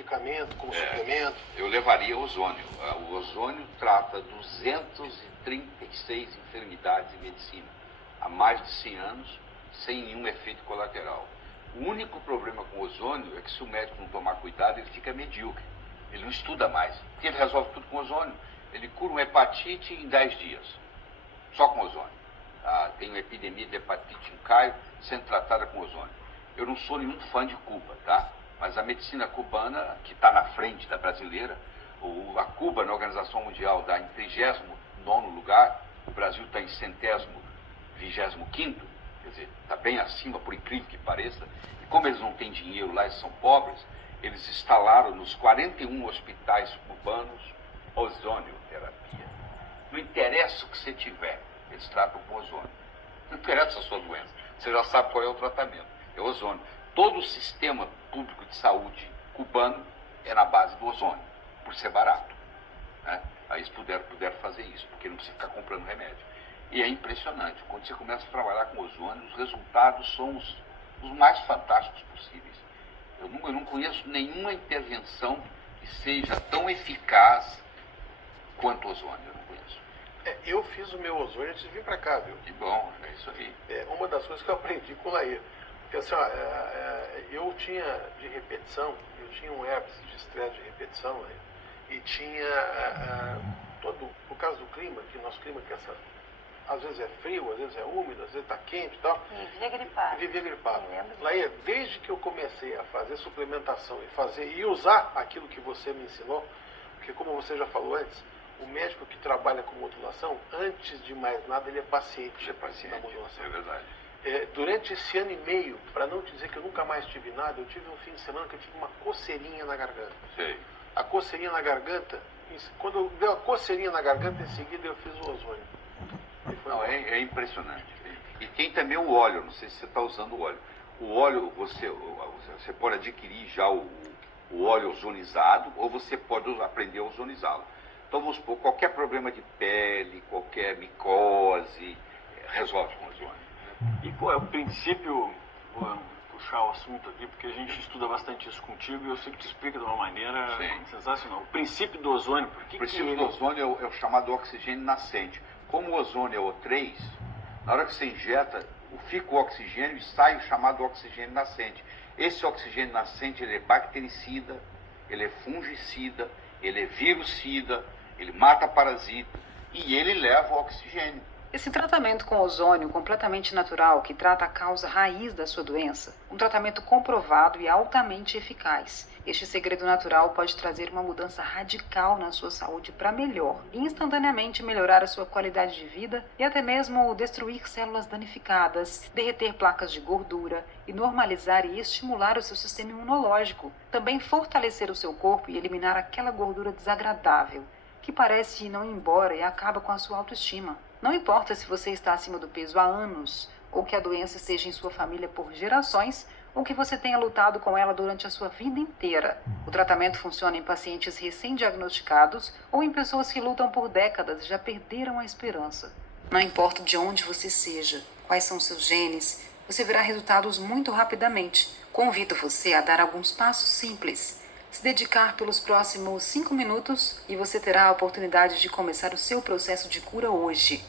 medicamento, como suplemento? Eu levaria ozônio. O ozônio trata 236 enfermidades em medicina há mais de 100 anos, sem nenhum efeito colateral. O único problema com o ozônio é que se o médico não tomar cuidado, ele fica medíocre. Ele não estuda mais, porque ele resolve tudo com ozônio. Ele cura uma hepatite em 10 dias, só com ozônio. Tem uma epidemia de hepatite em Caio sendo tratada com ozônio. Eu não sou nenhum fã de Cuba, tá? Mas a medicina cubana, que está na frente da brasileira, a Cuba, na Organização Mundial, dá em 39º lugar, o Brasil está em 125º, quer dizer, está bem acima, por incrível que pareça, e como eles não têm dinheiro lá e são pobres, eles instalaram nos 41 hospitais cubanos ozonioterapia. Não interessa o que você tiver, eles tratam com ozônio. Não interessa a sua doença, você já sabe qual é o tratamento, é ozônio. Todo o sistema público de saúde cubano é na base do ozônio, por ser barato, né? Aí eles puderam fazer isso, porque não precisa ficar comprando remédio. E é impressionante, quando você começa a trabalhar com ozônio, os resultados são os mais fantásticos possíveis. Eu não conheço nenhuma intervenção que seja tão eficaz quanto o ozônio, eu não conheço. Eu fiz o meu ozônio antes de vir para cá, viu? Que bom, é isso aí. É uma das coisas que eu aprendi com o Laí. Porque assim, ó, eu tinha de repetição, eu tinha um herpes de estresse de repetição, né? E tinha por causa do clima, que o nosso clima que às vezes é frio, às vezes é úmido, às vezes está quente e tal. Vivia gripado. Laí, desde que eu comecei a fazer suplementação e usar aquilo que você me ensinou, porque como você já falou antes, o médico que trabalha com modulação, antes de mais nada, ele é paciente da modulação. É verdade. Durante esse ano e meio, para não te dizer que eu nunca mais tive nada, eu tive um fim de semana que eu tive uma coceirinha na garganta. Sei. A coceirinha na garganta, quando eu dei a coceirinha na garganta, em seguida eu fiz o ozônio. Não, é impressionante. E tem também o óleo, não sei se você está usando o óleo. O óleo, você pode adquirir já o óleo ozonizado, ou você pode aprender a ozonizá-lo. Então vamos supor, qualquer problema de pele, qualquer micose, resolve com ozônio. E qual é o princípio, vou puxar o assunto aqui, porque a gente estuda bastante isso contigo e eu sei que tu explica de uma maneira sensacional. O princípio do ozônio, por que o princípio do ozônio é o chamado oxigênio nascente. Como o ozônio é O3, na hora que você injeta, fica o oxigênio e sai o chamado oxigênio nascente. Esse oxigênio nascente, ele é bactericida, ele é fungicida, ele é virucida, ele mata parasita e ele leva o oxigênio. Esse tratamento com ozônio completamente natural, que trata a causa raiz da sua doença, um tratamento comprovado e altamente eficaz. Este segredo natural pode trazer uma mudança radical na sua saúde para melhor e instantaneamente melhorar a sua qualidade de vida e até mesmo destruir células danificadas, derreter placas de gordura e normalizar e estimular o seu sistema imunológico. Também fortalecer o seu corpo e eliminar aquela gordura desagradável que parece não ir embora e acaba com a sua autoestima. Não importa se você está acima do peso há anos, ou que a doença esteja em sua família por gerações, ou que você tenha lutado com ela durante a sua vida inteira. O tratamento funciona em pacientes recém-diagnosticados ou em pessoas que lutam por décadas e já perderam a esperança. Não importa de onde você seja, quais são seus genes, você verá resultados muito rapidamente. Convido você a dar alguns passos simples. Se dedicar pelos próximos 5 minutos e você terá a oportunidade de começar o seu processo de cura hoje.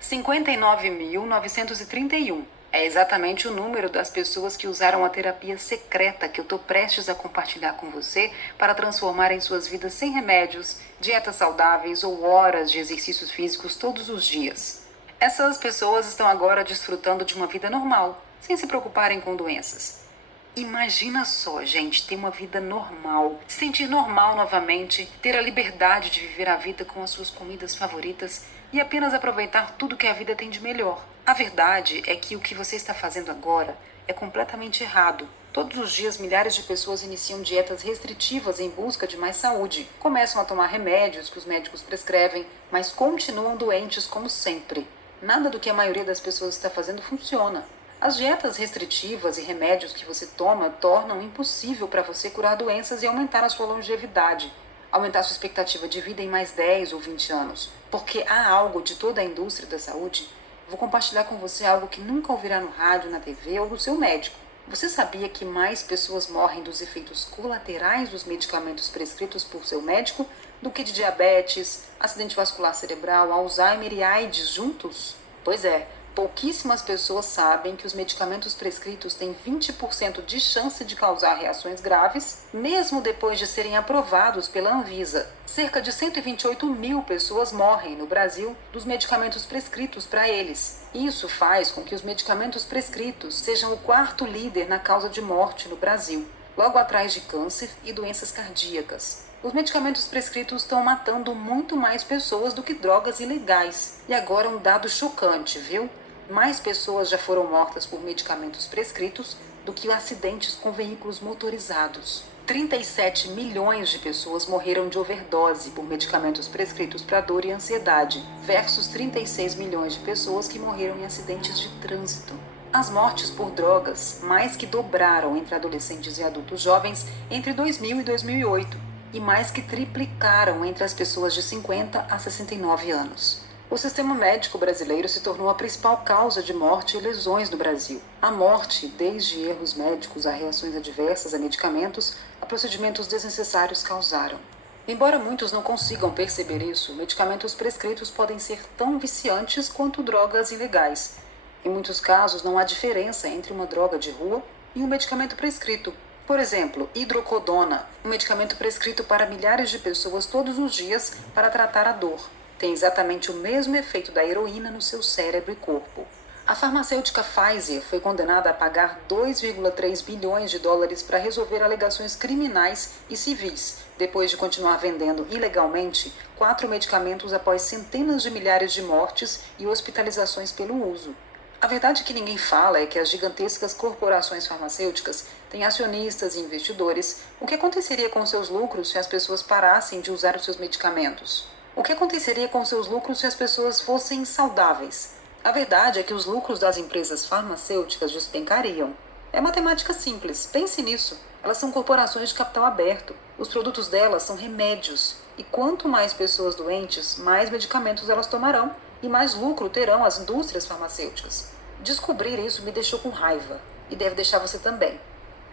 59.931 é exatamente o número das pessoas que usaram a terapia secreta que eu estou prestes a compartilhar com você para transformarem suas vidas sem remédios, dietas saudáveis ou horas de exercícios físicos todos os dias. Essas pessoas estão agora desfrutando de uma vida normal, sem se preocuparem com doenças. Imagina só, gente, ter uma vida normal, se sentir normal novamente, ter a liberdade de viver a vida com as suas comidas favoritas e apenas aproveitar tudo que a vida tem de melhor. A verdade é que o que você está fazendo agora é completamente errado. Todos os dias, milhares de pessoas iniciam dietas restritivas em busca de mais saúde. Começam a tomar remédios que os médicos prescrevem, mas continuam doentes como sempre. Nada do que a maioria das pessoas está fazendo funciona. As dietas restritivas e remédios que você toma tornam impossível para você curar doenças e aumentar a sua longevidade, aumentar sua expectativa de vida em mais 10 ou 20 anos. Porque há algo de toda a indústria da saúde. Vou compartilhar com você algo que nunca ouvirá no rádio, na TV ou do seu médico. Você sabia que mais pessoas morrem dos efeitos colaterais dos medicamentos prescritos por seu médico do que de diabetes, acidente vascular cerebral, Alzheimer e AIDS juntos? Pois é, pouquíssimas pessoas sabem que os medicamentos prescritos têm 20% de chance de causar reações graves, mesmo depois de serem aprovados pela Anvisa. Cerca de 128 mil pessoas morrem no Brasil dos medicamentos prescritos para eles. Isso faz com que os medicamentos prescritos sejam o quarto líder na causa de morte no Brasil, logo atrás de câncer e doenças cardíacas. Os medicamentos prescritos estão matando muito mais pessoas do que drogas ilegais. E agora um dado chocante, viu? Mais pessoas já foram mortas por medicamentos prescritos do que acidentes com veículos motorizados. 37 milhões de pessoas morreram de overdose por medicamentos prescritos para dor e ansiedade, versus 36 milhões de pessoas que morreram em acidentes de trânsito. As mortes por drogas mais que dobraram entre adolescentes e adultos jovens entre 2000 e 2008, e mais que triplicaram entre as pessoas de 50 a 69 anos. O sistema médico brasileiro se tornou a principal causa de morte e lesões no Brasil. A morte, desde erros médicos a reações adversas a medicamentos, a procedimentos desnecessários causaram. Embora muitos não consigam perceber isso, medicamentos prescritos podem ser tão viciantes quanto drogas ilegais. Em muitos casos, não há diferença entre uma droga de rua e um medicamento prescrito. Por exemplo, hidrocodona, um medicamento prescrito para milhares de pessoas todos os dias para tratar a dor. Tem exatamente o mesmo efeito da heroína no seu cérebro e corpo. A farmacêutica Pfizer foi condenada a pagar 2,3 bilhões de dólares para resolver alegações criminais e civis, depois de continuar vendendo ilegalmente 4 medicamentos após centenas de milhares de mortes e hospitalizações pelo uso. A verdade que ninguém fala é que as gigantescas corporações farmacêuticas têm acionistas e investidores. O que aconteceria com seus lucros se as pessoas parassem de usar os seus medicamentos? O que aconteceria com seus lucros se as pessoas fossem saudáveis? A verdade é que os lucros das empresas farmacêuticas despencariam. É matemática simples, pense nisso. Elas são corporações de capital aberto. Os produtos delas são remédios. E quanto mais pessoas doentes, mais medicamentos elas tomarão e mais lucro terão as indústrias farmacêuticas. Descobrir isso me deixou com raiva. E deve deixar você também.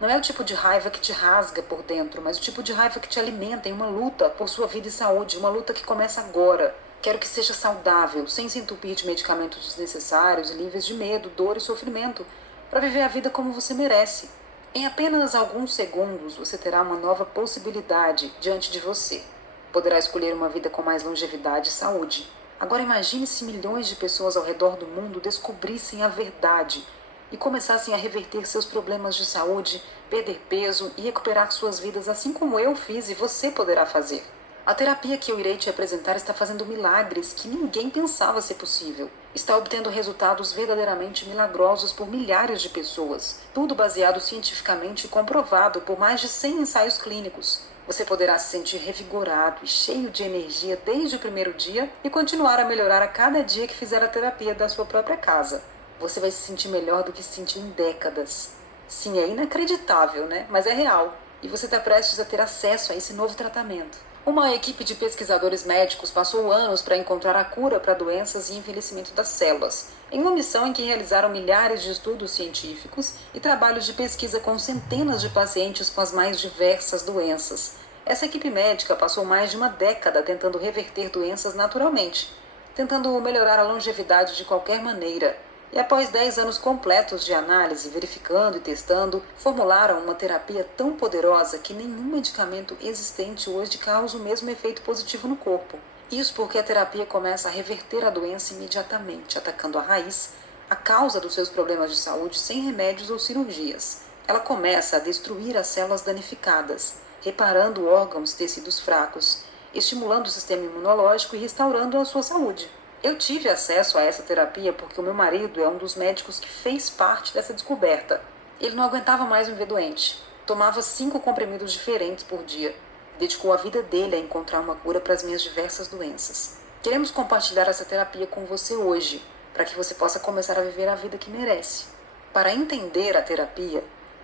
Não é o tipo de raiva que te rasga por dentro, mas o tipo de raiva que te alimenta em uma luta por sua vida e saúde, uma luta que começa agora. Quero que seja saudável, sem se entupir de medicamentos desnecessários e livres de medo, dor e sofrimento, para viver a vida como você merece. Em apenas alguns segundos, você terá uma nova possibilidade diante de você. Poderá escolher uma vida com mais longevidade e saúde. Agora imagine se milhões de pessoas ao redor do mundo descobrissem a verdade e começassem a reverter seus problemas de saúde, perder peso e recuperar suas vidas assim como eu fiz e você poderá fazer. A terapia que eu irei te apresentar está fazendo milagres que ninguém pensava ser possível. Está obtendo resultados verdadeiramente milagrosos por milhares de pessoas. Tudo baseado cientificamente e comprovado por mais de 100 ensaios clínicos. Você poderá se sentir revigorado e cheio de energia desde o primeiro dia e continuar a melhorar a cada dia que fizer a terapia da sua própria casa. Você vai se sentir melhor do que se sentiu em décadas. Sim, é inacreditável, né? Mas é real. E você está prestes a ter acesso a esse novo tratamento. Uma equipe de pesquisadores médicos passou anos para encontrar a cura para doenças e envelhecimento das células, em uma missão em que realizaram milhares de estudos científicos e trabalhos de pesquisa com centenas de pacientes com as mais diversas doenças. Essa equipe médica passou mais de uma década tentando reverter doenças naturalmente, tentando melhorar a longevidade de qualquer maneira. E após 10 anos completos de análise, verificando e testando, formularam uma terapia tão poderosa que nenhum medicamento existente hoje causa o mesmo efeito positivo no corpo. Isso porque a terapia começa a reverter a doença imediatamente, atacando a raiz, a causa dos seus problemas de saúde sem remédios ou cirurgias. Ela começa a destruir as células danificadas, reparando órgãos e tecidos fracos, estimulando o sistema imunológico e restaurando a sua saúde. Eu tive acesso a essa terapia porque o meu marido é um dos médicos que fez parte dessa descoberta. Ele não aguentava mais me ver doente. Tomava 5 comprimidos diferentes por dia. Dedicou a vida dele a encontrar uma cura para as minhas diversas doenças. Queremos compartilhar essa terapia com você hoje, para que você possa começar a viver a vida que merece. Para entender a terapia,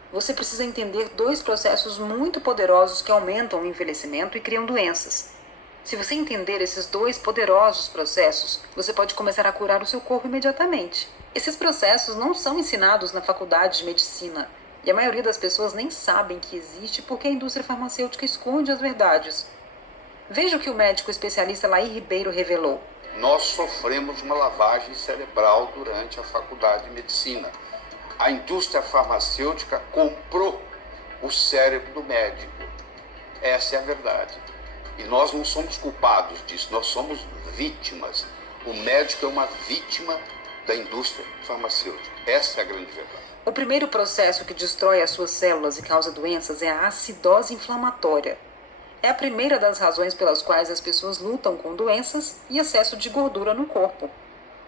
você precisa entender 2 processos muito poderosos que aumentam o envelhecimento e criam doenças. Se você entender esses 2 poderosos processos, você pode começar a curar o seu corpo imediatamente. Esses processos não são ensinados na faculdade de medicina. E a maioria das pessoas nem sabem que existe porque a indústria farmacêutica esconde as verdades. Veja o que o médico especialista Laí Ribeiro revelou. Nós sofremos uma lavagem cerebral durante a faculdade de medicina. A indústria farmacêutica comprou o cérebro do médico. Essa é a verdade. E nós não somos culpados disso, nós somos vítimas. O médico é uma vítima da indústria farmacêutica. Essa é a grande verdade. O primeiro processo que destrói as suas células e causa doenças é a acidose inflamatória. É a primeira das razões pelas quais as pessoas lutam com doenças e excesso de gordura no corpo.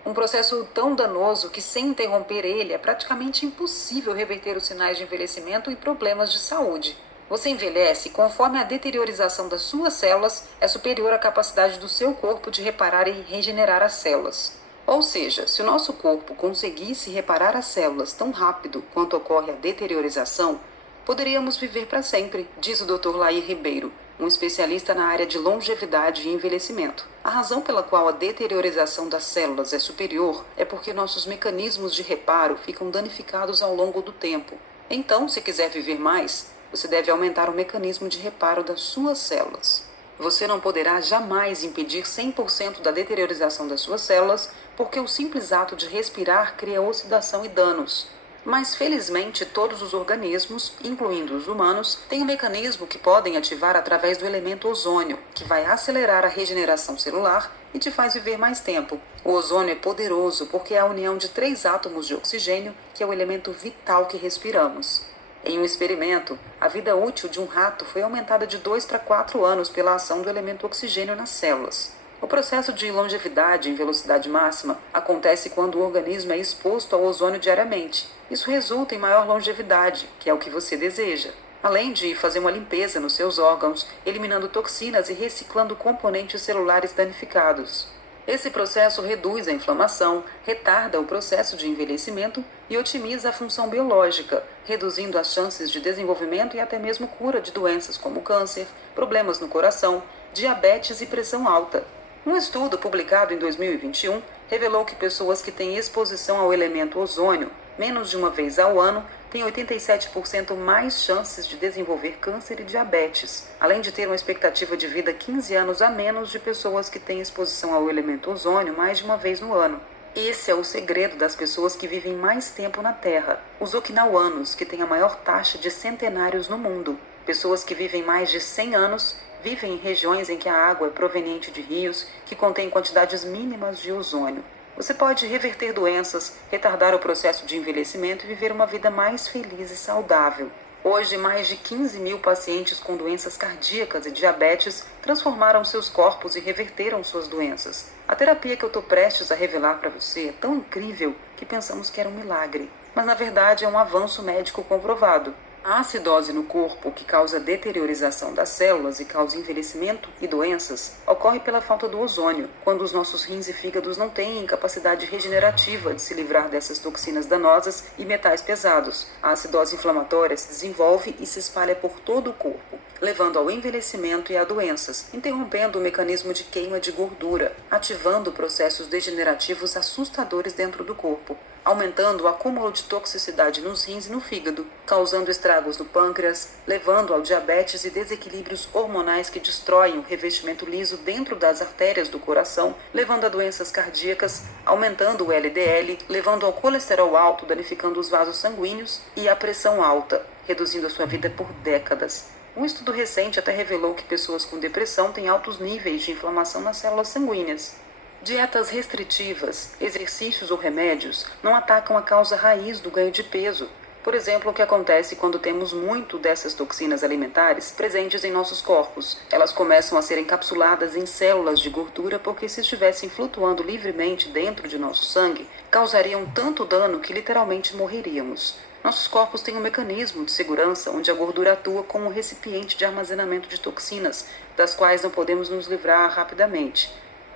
Um processo tão danoso que, sem interromper ele, é praticamente impossível reverter os sinais de envelhecimento e problemas de saúde. Você envelhece conforme a deteriorização das suas células é superior à capacidade do seu corpo de reparar e regenerar as células. Ou seja, se o nosso corpo conseguisse reparar as células tão rápido quanto ocorre a deteriorização, poderíamos viver para sempre, diz o Dr. Laí Ribeiro, um especialista na área de longevidade e envelhecimento. A razão pela qual a deteriorização das células é superior é porque nossos mecanismos de reparo ficam danificados ao longo do tempo. Então, se quiser viver mais, você deve aumentar o mecanismo de reparo das suas células. Você não poderá jamais impedir 100% da deteriorização das suas células, porque o simples ato de respirar cria oxidação e danos. Mas, felizmente, todos os organismos, incluindo os humanos, têm um mecanismo que podem ativar através do elemento ozônio, que vai acelerar a regeneração celular e te faz viver mais tempo. O ozônio é poderoso porque é a união de 3 átomos de oxigênio, que é o elemento vital que respiramos. Em um experimento, a vida útil de um rato foi aumentada de 2 para 4 anos pela ação do elemento oxigênio nas células. O processo de longevidade em velocidade máxima acontece quando o organismo é exposto ao ozônio diariamente. Isso resulta em maior longevidade, que é o que você deseja. Além de fazer uma limpeza nos seus órgãos, eliminando toxinas e reciclando componentes celulares danificados. Esse processo reduz a inflamação, retarda o processo de envelhecimento e otimiza a função biológica, reduzindo as chances de desenvolvimento e até mesmo cura de doenças como câncer, problemas no coração, diabetes e pressão alta. Um estudo publicado em 2021 revelou que pessoas que têm exposição ao elemento ozônio menos de uma vez ao ano têm 87% mais chances de desenvolver câncer e diabetes, além de ter uma expectativa de vida 15 anos a menos de pessoas que têm exposição ao elemento ozônio mais de uma vez no ano. Esse é o segredo das pessoas que vivem mais tempo na Terra, os okinauanos, que têm a maior taxa de centenários no mundo. Pessoas que vivem mais de 100 anos vivem em regiões em que a água é proveniente de rios que contêm quantidades mínimas de ozônio. Você pode reverter doenças, retardar o processo de envelhecimento e viver uma vida mais feliz e saudável. Hoje, mais de 15 mil pacientes com doenças cardíacas e diabetes transformaram seus corpos e reverteram suas doenças. A terapia que eu estou prestes a revelar para você é tão incrível que pensamos que era um milagre, mas na verdade é um avanço médico comprovado. A acidose no corpo, que causa deteriorização das células e causa envelhecimento e doenças, ocorre pela falta do ozônio, quando os nossos rins e fígados não têm capacidade regenerativa de se livrar dessas toxinas danosas e metais pesados. A acidose inflamatória se desenvolve e se espalha por todo o corpo, levando ao envelhecimento e a doenças, interrompendo o mecanismo de queima de gordura, ativando processos degenerativos assustadores dentro do corpo, aumentando o acúmulo de toxicidade nos rins e no fígado, causando estragos no pâncreas, levando ao diabetes e desequilíbrios hormonais que destroem o revestimento liso dentro das artérias do coração, levando a doenças cardíacas, aumentando o LDL, levando ao colesterol alto, danificando os vasos sanguíneos e a pressão alta, reduzindo a sua vida por décadas. Um estudo recente até revelou que pessoas com depressão têm altos níveis de inflamação nas células sanguíneas. Dietas restritivas, exercícios ou remédios não atacam a causa raiz do ganho de peso. Por exemplo, o que acontece quando temos muito dessas toxinas alimentares presentes em nossos corpos. Elas começam a ser encapsuladas em células de gordura porque, se estivessem flutuando livremente dentro de nosso sangue, causariam tanto dano que literalmente morreríamos. Nossos corpos têm um mecanismo de segurança onde a gordura atua como um recipiente de armazenamento de toxinas, das quais não podemos nos livrar rapidamente.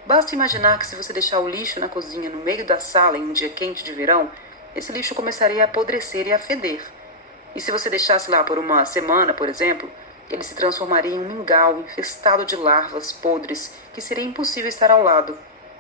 Basta imaginar que, se você deixar o lixo na cozinha no meio da sala em um dia quente de verão, esse lixo começaria a apodrecer e a feder. E se você deixasse lá por uma semana, por exemplo, ele se transformaria em um mingau infestado de larvas podres que seria impossível estar ao lado.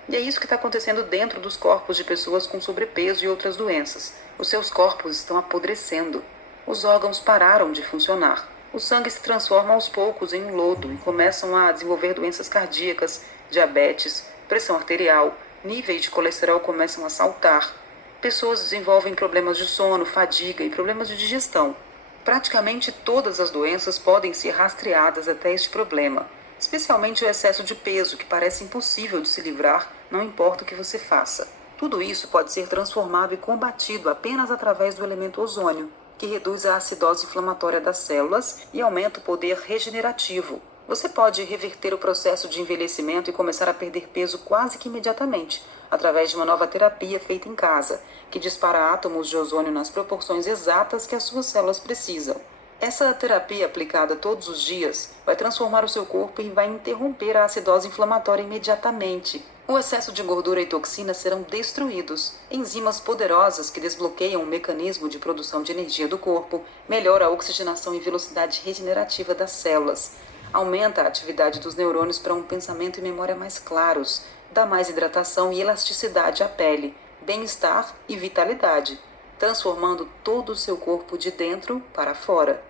E é isso que está acontecendo dentro dos corpos de pessoas com sobrepeso e outras doenças. Os seus corpos estão apodrecendo. Os órgãos pararam de funcionar. O sangue se transforma aos poucos em um lodo e começam a desenvolver doenças cardíacas, diabetes, pressão arterial, níveis de colesterol começam a saltar. Pessoas desenvolvem problemas de sono, fadiga e problemas de digestão. Praticamente todas as doenças podem ser rastreadas até este problema, especialmente o excesso de peso, que parece impossível de se livrar, não importa o que você faça. Tudo isso pode ser transformado e combatido apenas através do elemento ozônio, que reduz a acidose inflamatória das células e aumenta o poder regenerativo. Você pode reverter o processo de envelhecimento e começar a perder peso quase que imediatamente, através de uma nova terapia feita em casa, que dispara átomos de ozônio nas proporções exatas que as suas células precisam. Essa terapia aplicada todos os dias vai transformar o seu corpo e vai interromper a acidose inflamatória imediatamente. O excesso de gordura e toxinas serão destruídos. Enzimas poderosas que desbloqueiam o mecanismo de produção de energia do corpo, melhora a oxigenação e velocidade regenerativa das células, aumenta a atividade dos neurônios para um pensamento e memória mais claros, dá mais hidratação e elasticidade à pele, bem-estar e vitalidade, transformando todo o seu corpo de dentro para fora.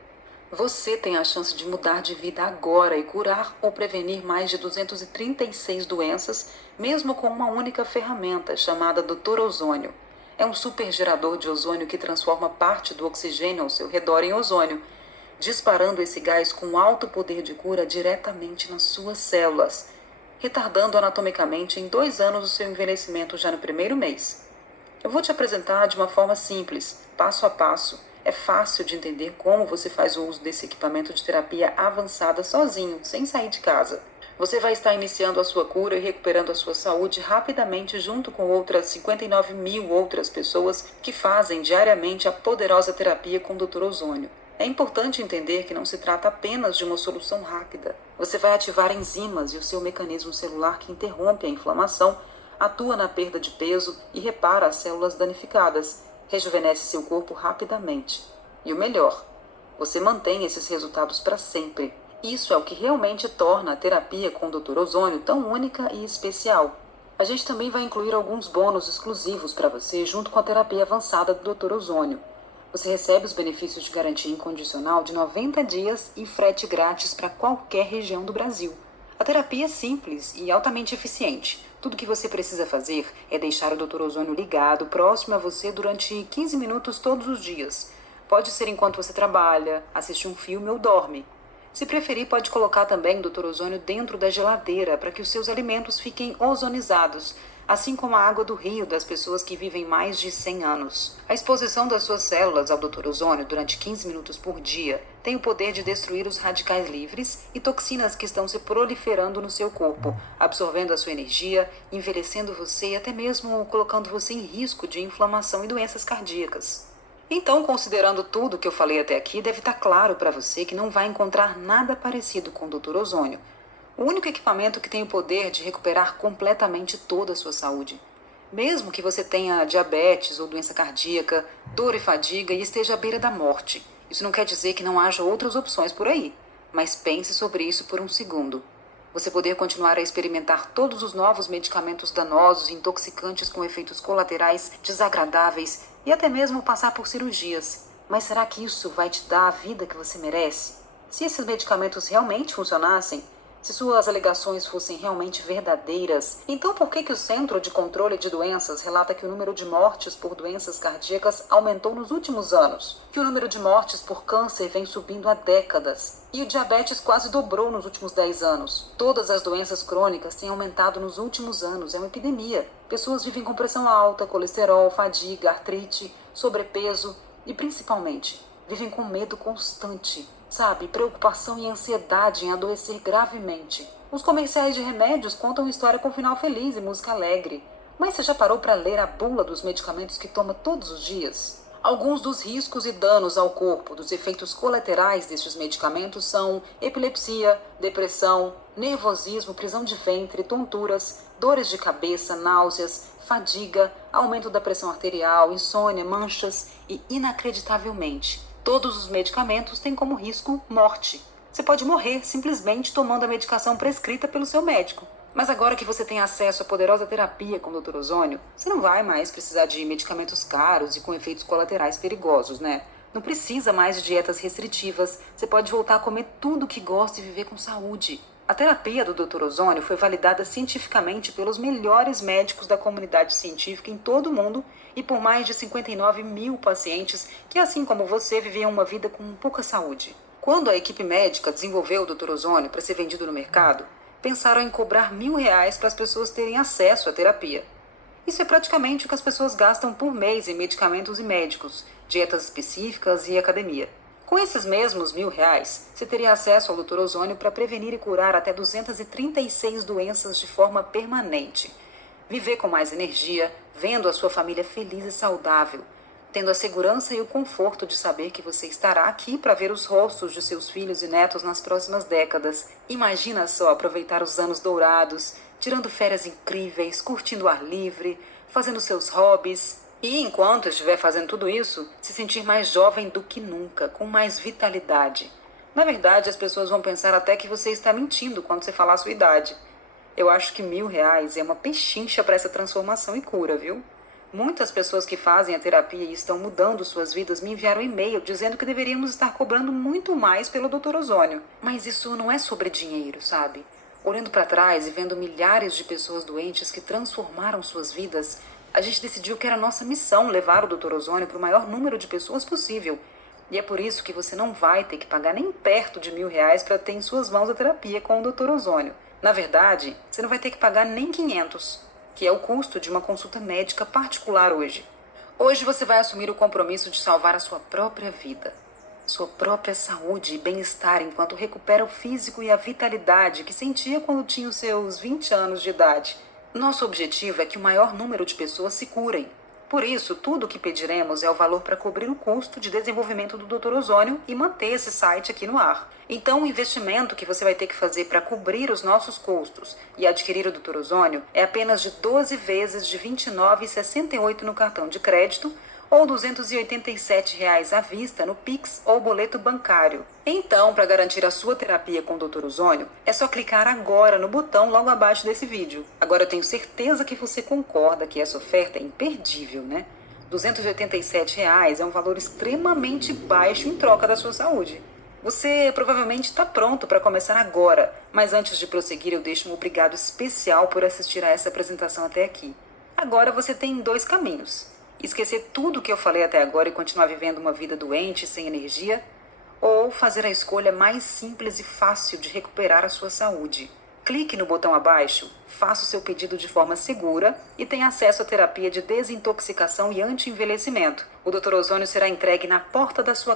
Você tem a chance de mudar de vida agora e curar ou prevenir mais de 236 doenças, mesmo com uma única ferramenta chamada Dr. Ozônio. É um supergerador de ozônio que transforma parte do oxigênio ao seu redor em ozônio, disparando esse gás com alto poder de cura diretamente nas suas células, retardando anatomicamente em 2 anos o seu envelhecimento já no primeiro mês. Eu vou te apresentar de uma forma simples, passo a passo. É fácil de entender como você faz o uso desse equipamento de terapia avançada sozinho, sem sair de casa. Você vai estar iniciando a sua cura e recuperando a sua saúde rapidamente junto com outras 59 mil outras pessoas que fazem diariamente a poderosa terapia com Dr. Ozônio. É importante entender que não se trata apenas de uma solução rápida. Você vai ativar enzimas e o seu mecanismo celular que interrompe a inflamação, atua na perda de peso e repara as células danificadas, rejuvenesce seu corpo rapidamente. E o melhor, você mantém esses resultados para sempre. Isso é o que realmente torna a terapia com o Dr. Ozônio tão única e especial. A gente também vai incluir alguns bônus exclusivos para você junto com a terapia avançada do Dr. Ozônio. Você recebe os benefícios de garantia incondicional de 90 dias e frete grátis para qualquer região do Brasil. A terapia é simples e altamente eficiente. Tudo o que você precisa fazer é deixar o Dr. Ozônio ligado, próximo a você durante 15 minutos todos os dias. Pode ser enquanto você trabalha, assiste um filme ou dorme. Se preferir, pode colocar também o Dr. Ozônio dentro da geladeira para que os seus alimentos fiquem ozonizados, assim como a água do rio das pessoas que vivem mais de 100 anos. A exposição das suas células ao Dr. Ozônio durante 15 minutos por dia tem o poder de destruir os radicais livres e toxinas que estão se proliferando no seu corpo, absorvendo a sua energia, envelhecendo você e até mesmo colocando você em risco de inflamação e doenças cardíacas. Então, considerando tudo que eu falei até aqui, deve estar claro para você que não vai encontrar nada parecido com o Dr. Ozônio. O único equipamento que tem o poder de recuperar completamente toda a sua saúde. Mesmo que você tenha diabetes ou doença cardíaca, dor e fadiga e esteja à beira da morte. Isso não quer dizer que não haja outras opções por aí, mas pense sobre isso por um segundo. Você poder continuar a experimentar todos os novos medicamentos danosos e intoxicantes com efeitos colaterais desagradáveis e até mesmo passar por cirurgias. Mas será que isso vai te dar a vida que você merece? Se esses medicamentos realmente funcionassem, se suas alegações fossem realmente verdadeiras, então por que o Centro de Controle de Doenças relata que o número de mortes por doenças cardíacas aumentou nos últimos anos? Que o número de mortes por câncer vem subindo há décadas? E o diabetes quase dobrou nos últimos 10 anos. Todas as doenças crônicas têm aumentado nos últimos anos. É uma epidemia. Pessoas vivem com pressão alta, colesterol, fadiga, artrite, sobrepeso e, principalmente, vivem com medo constante. Sabe, preocupação e ansiedade em adoecer gravemente. Os comerciais de remédios contam história com final feliz e música alegre. Mas você já parou para ler a bula dos medicamentos que toma todos os dias? Alguns dos riscos e danos ao corpo dos efeitos colaterais destes medicamentos são epilepsia, depressão, nervosismo, prisão de ventre, tonturas, dores de cabeça, náuseas, fadiga, aumento da pressão arterial, insônia, manchas e, inacreditavelmente, todos os medicamentos têm como risco morte. Você pode morrer simplesmente tomando a medicação prescrita pelo seu médico. Mas agora que você tem acesso à poderosa terapia com o Dr. Ozônio, você não vai mais precisar de medicamentos caros e com efeitos colaterais perigosos, né? Não precisa mais de dietas restritivas, você pode voltar a comer tudo que gosta e viver com saúde. A terapia do Dr. Ozônio foi validada cientificamente pelos melhores médicos da comunidade científica em todo o mundo e por mais de 59 mil pacientes que, assim como você, viviam uma vida com pouca saúde. Quando a equipe médica desenvolveu o Dr. Ozônio para ser vendido no mercado, pensaram em cobrar R$1.000 para as pessoas terem acesso à terapia. Isso é praticamente o que as pessoas gastam por mês em medicamentos e médicos, dietas específicas e academia. Com esses mesmos R$1.000, você teria acesso ao Dr. Ozônio para prevenir e curar até 236 doenças de forma permanente. Viver com mais energia, vendo a sua família feliz e saudável, tendo a segurança e o conforto de saber que você estará aqui para ver os rostos de seus filhos e netos nas próximas décadas. Imagina só aproveitar os anos dourados, tirando férias incríveis, curtindo o ar livre, fazendo seus hobbies. E enquanto estiver fazendo tudo isso, se sentir mais jovem do que nunca, com mais vitalidade. Na verdade, as pessoas vão pensar até que você está mentindo quando você falar a sua idade. Eu acho que R$1.000 é uma pechincha para essa transformação e cura, viu? Muitas pessoas que fazem a terapia e estão mudando suas vidas me enviaram e-mail dizendo que deveríamos estar cobrando muito mais pelo Dr. Ozônio. Mas isso não é sobre dinheiro, sabe? Olhando para trás e vendo milhares de pessoas doentes que transformaram suas vidas, a gente decidiu que era nossa missão levar o Dr. Ozônio para o maior número de pessoas possível. E é por isso que você não vai ter que pagar nem perto de R$1.000 para ter em suas mãos a terapia com o Dr. Ozônio. Na verdade, você não vai ter que pagar nem 500, que é o custo de uma consulta médica particular hoje. Hoje você vai assumir o compromisso de salvar a sua própria vida, sua própria saúde e bem-estar enquanto recupera o físico e a vitalidade que sentia quando tinha os seus 20 anos de idade. Nosso objetivo é que o maior número de pessoas se curem. Por isso, tudo o que pediremos é o valor para cobrir o custo de desenvolvimento do Dr. Ozônio e manter esse site aqui no ar. Então, o investimento que você vai ter que fazer para cobrir os nossos custos e adquirir o Dr. Ozônio é apenas de 12 vezes de R$ 29,68 no cartão de crédito ou R$ 287 à vista no Pix ou boleto bancário. Então, para garantir a sua terapia com o Dr. Ozônio, é só clicar agora no botão logo abaixo desse vídeo. Agora eu tenho certeza que você concorda que essa oferta é imperdível, né? R$ 287 é um valor extremamente baixo em troca da sua saúde. Você provavelmente está pronto para começar agora, mas antes de prosseguir eu deixo um obrigado especial por assistir a essa apresentação até aqui. Agora você tem 2 caminhos. Esquecer tudo o que eu falei até agora e continuar vivendo uma vida doente, sem energia, ou fazer a escolha mais simples e fácil de recuperar a sua saúde. Clique no botão abaixo, faça o seu pedido de forma segura e tenha acesso à terapia de desintoxicação e anti-envelhecimento. O Dr. Ozônio será entregue na porta da sua